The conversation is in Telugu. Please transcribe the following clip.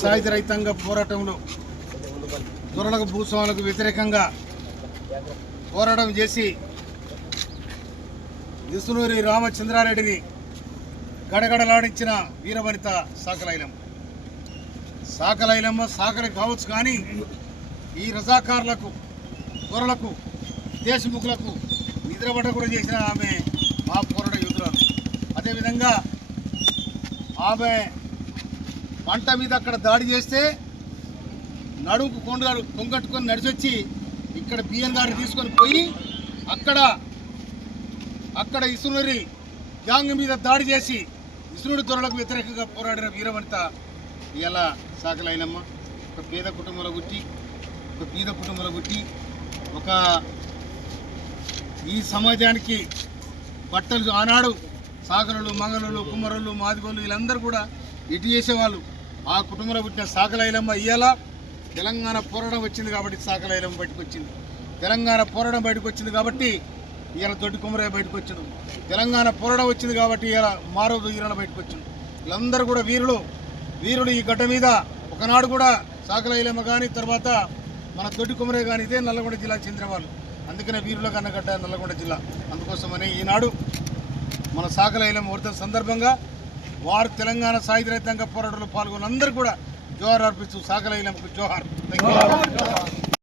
సాయుధ రైతాంగ పోరాటంలో దొరలకు భూస్వాములకు వ్యతిరేకంగా పోరాటం చేసి విసునూరి రామచంద్రారెడ్డిని గడగడలాడించిన వీరవనిత సాకలైలమ్మ సాకలైలమ్మ సాకలి కావచ్చు కానీ ఈ రజాకారులకు దొరలకు దేశముఖులకు నిద్రపడ్డ కూడా చేసిన ఆమె మా పోరాట యోధురాలు. అదేవిధంగా ఆమె పంట మీద అక్కడ దాడి చేస్తే నడుముకు కొండగాడు కొంగట్టుకొని నడిచొచ్చి ఇక్కడ బియ్యం గారిని తీసుకొని పోయి అక్కడ అక్కడ ఇసునూరి గ్యాంగ్ మీద దాడి చేసి ఇసునుడి దొరలకు వ్యతిరేకంగా పోరాడిన వీరవనిత ఇలా సాకలైనమ్మ. ఒక పేద కుటుంబంలో పుట్టి ఒక బీద కుటుంబంలో పుట్టి ఒక ఈ సమాజానికి బట్టలు ఆనాడు సాగరులు మంగళులు కుమ్మరులు మాదిగోళ్ళు వీళ్ళందరూ కూడా ఇటు చేసేవాళ్ళు? ఆ కుటుంబంలో పుట్టిన సాకలైలమ్మ ఇయ్యాల తెలంగాణ పోరాటం వచ్చింది కాబట్టి సాకలైలమ్మ బయటకు వచ్చింది. తెలంగాణ పోరాటం బయటకు వచ్చింది కాబట్టి ఇవాళ దొడ్డి కుమరయ్య బయటకు వచ్చింది తెలంగాణ పోరాటం వచ్చింది కాబట్టి ఇలా మారోదు ఈరణ బయటకు వచ్చింది వీళ్ళందరూ కూడా వీరులు. వీరుడు ఈ గడ్డ మీద ఒకనాడు కూడా సాకలైలమ్మ కానీ తర్వాత మన దొడ్డి కుమరయ్య కానీ ఇదే నల్లగొండ జిల్లా చెందిన వాళ్ళు. అందుకనే వీరుల కన్నగడ్డ నల్లగొండ జిల్లా. అందుకోసమనే ఈనాడు మన సాకలైలమ్మ వర్ధన సందర్భంగా వారు తెలంగాణ సాయుధ రైతాంగ పోరాటంలో పాల్గొన్న అందరూ కూడా జోహార్ అర్పిస్తూ సాకలైలమ్మకు జోహార్ థ్యాంక్ యూ